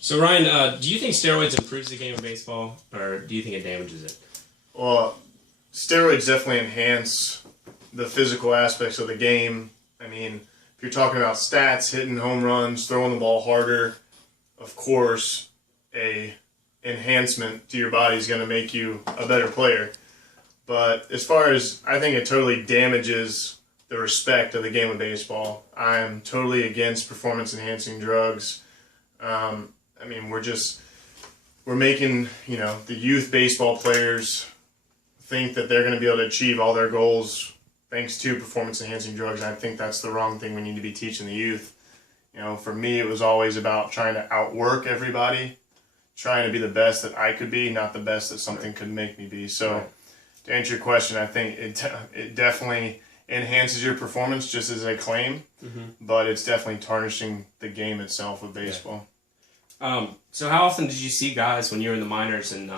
So Ryan, do you think steroids improves the game of baseball, or do you think it damages it? Well, steroids definitely enhance the physical aspects of the game. I mean, if you're talking about stats, hitting home runs, throwing the ball harder, of course, a enhancement to your body is going to make you a better player. But as far as I think it totally damages the respect of the game of baseball. I'm totally against performance enhancing drugs. I mean, we're making, the youth baseball players think that they're going to be able to achieve all their goals thanks to performance enhancing drugs. And I think that's the wrong thing we need to be teaching the youth. For me, it was always about trying to outwork everybody, trying to be the best that I could be, not the best that something could make me be. So to answer your question, I think it definitely enhances your performance just as a claim, but it's definitely tarnishing the game itself of baseball. So how often did you see guys when you were in the minors and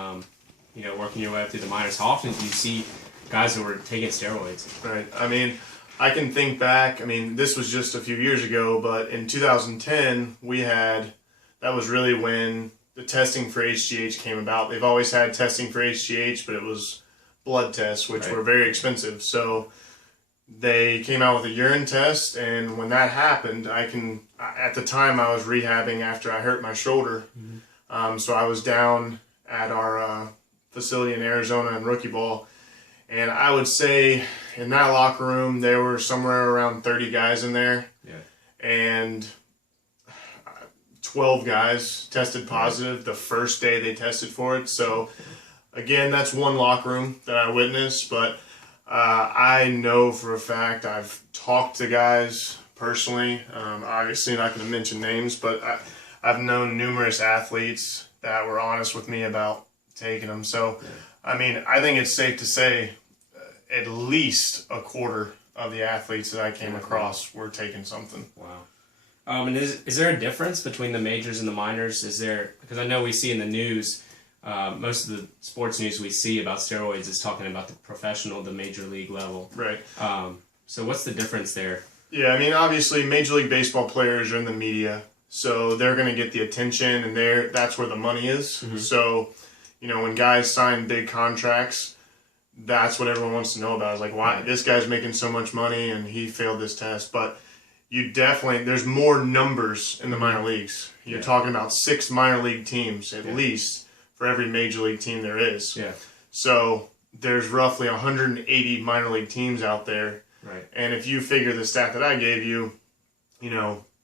working your way up through the minors? How often did you see guys who were taking steroids? Right. I mean, I can think back. I mean, this was just a few years ago, but in 2010 that was really when the testing for HGH came about. They've always had testing for HGH, but it was blood tests, which were very expensive. So they came out with a urine test, and when that happened, at the time I was rehabbing after I hurt my shoulder. So I was down at our facility in Arizona in rookie ball, and I would say in that locker room there were somewhere around 30 guys in there, and 12 guys tested positive the first day they tested for it. So again, that's one locker room that I witnessed, but I know for a fact I've talked to guys personally. Obviously, not going to mention names, but I've known numerous athletes that were honest with me about taking them. So, I mean, I think it's safe to say at least a quarter of the athletes that I came across were taking something. Wow. And is there a difference between the majors and the minors? Because I know we see in the news, most of the sports news we see about steroids is talking about the major league level. Right. So what's the difference there? Yeah, I mean, obviously, Major League Baseball players are in the media, so they're going to get the attention, and that's where the money is. So, when guys sign big contracts, that's what everyone wants to know about. Is like, why this guy's making so much money and he failed this test. But there's more numbers in the minor leagues. You're talking about 6 minor league teams at least for every major league team there is. Yeah. So there's roughly 180 minor league teams out there. Right. And if you figure the stat that I gave you,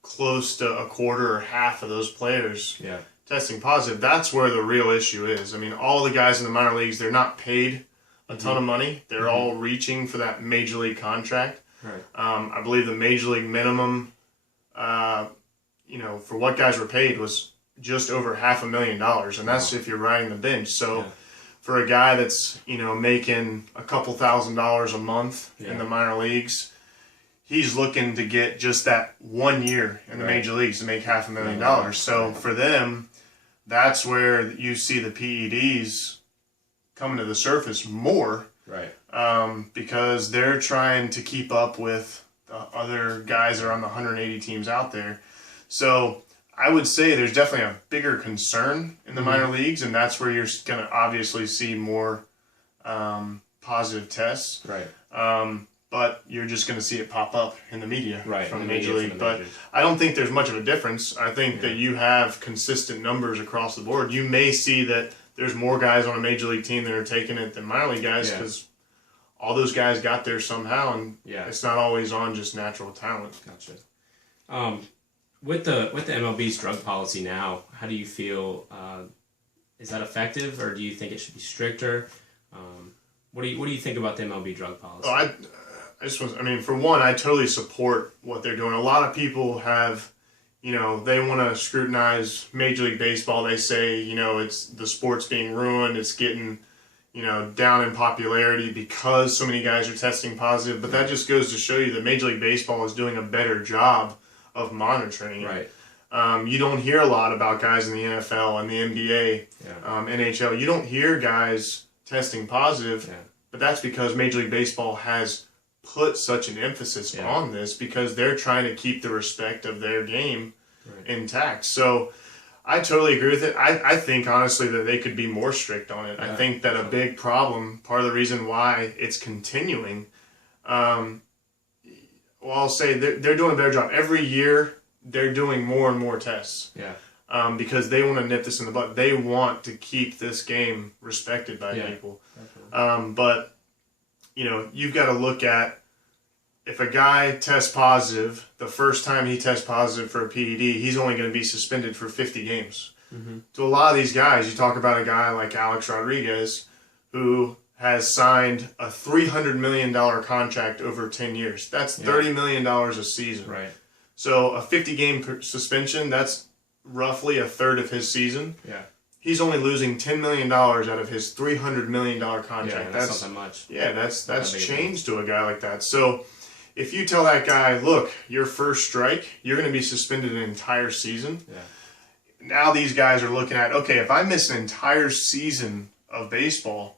close to a quarter or half of those players testing positive, that's where the real issue is. I mean, all the guys in the minor leagues, they're not paid a ton of money. They're all reaching for that major league contract. Right. I believe the major league minimum, for what guys were paid was just over $500,000, and that's if you're riding the bench. So for a guy that's, making a couple $1,000s a month in the minor leagues, he's looking to get just that 1 year in the major leagues to make $500,000. So for them, that's where you see the PEDs coming to the surface more. Right. Because they're trying to keep up with the other guys that are on the 180 teams out there. So I would say there's definitely a bigger concern in the minor leagues, and that's where you're going to obviously see more positive tests. Right. But you're just going to see it pop up in the media from the major league. But majors. I don't think there's much of a difference. I think that you have consistent numbers across the board. You may see that there's more guys on a major league team that are taking it than minor league guys because all those guys got there somehow, and it's not always on just natural talent. Gotcha. With the MLB's drug policy now, how do you feel? Is that effective, or do you think it should be stricter? What do you think about the MLB drug policy? For one, I totally support what they're doing. A lot of people have, they want to scrutinize Major League Baseball. They say, it's the sport's being ruined. It's getting, down in popularity because so many guys are testing positive. But that just goes to show you that Major League Baseball is doing a better job of monitoring it. Right. You don't hear a lot about guys in the NFL and the NBA, NHL. You don't hear guys testing positive, but that's because Major League Baseball has put such an emphasis on this because they're trying to keep the respect of their game intact. So I totally agree with it. I think, honestly, that they could be more strict on it. Yeah. I think that a big problem, part of the reason why it's continuing, well, I'll say they're doing a better job. Every year, they're doing more and more tests. Yeah. Because they want to nip this in the bud. They want to keep this game respected by people. But, you've got to look at, if a guy tests positive, the first time he tests positive for a PED, he's only going to be suspended for 50 games. Mm-hmm. To a lot of these guys, you talk about a guy like Alex Rodriguez, who has signed a $300 million contract over 10 years. That's $30 million a season. Right. So a 50-game suspension, that's roughly a third of his season. Yeah. He's only losing $10 million out of his $300 million contract. Yeah, that's not that much. Yeah, that's change to a guy like that. So if you tell that guy, look, your first strike, you're going to be suspended an entire season. Yeah. Now these guys are looking at, okay, if I miss an entire season of baseball,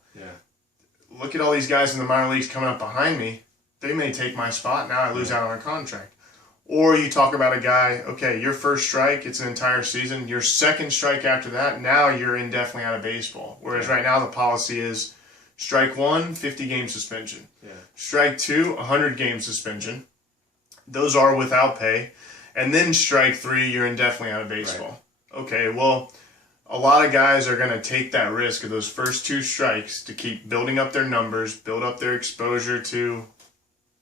look at all these guys in the minor leagues coming up behind me. They may take my spot. Now I lose out on a contract. Or you talk about a guy, okay, your first strike, it's an entire season. Your second strike after that, now you're indefinitely out of baseball. Whereas right now the policy is strike one, 50-game suspension. Yeah. Strike two, 100-game suspension. Those are without pay. And then strike three, you're indefinitely out of baseball. Right. Okay, well, a lot of guys are going to take that risk of those first two strikes to keep building up their numbers, build up their exposure to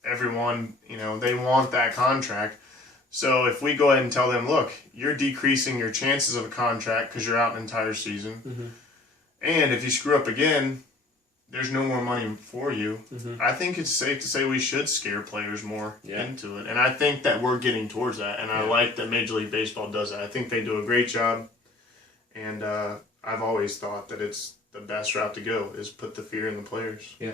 everyone. They want that contract. So if we go ahead and tell them, look, you're decreasing your chances of a contract because you're out an entire season. Mm-hmm. And if you screw up again, there's no more money for you. Mm-hmm. I think it's safe to say we should scare players more Yeah. into it. And I think that we're getting towards that. And I like that Major League Baseball does that. I think they do a great job. And I've always thought that it's the best route to go is put the fear in the players. Yeah.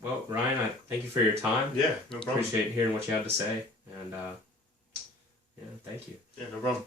Well, Ryan, I thank you for your time. Yeah, no problem. Appreciate hearing what you had to say. And, thank you. Yeah, no problem.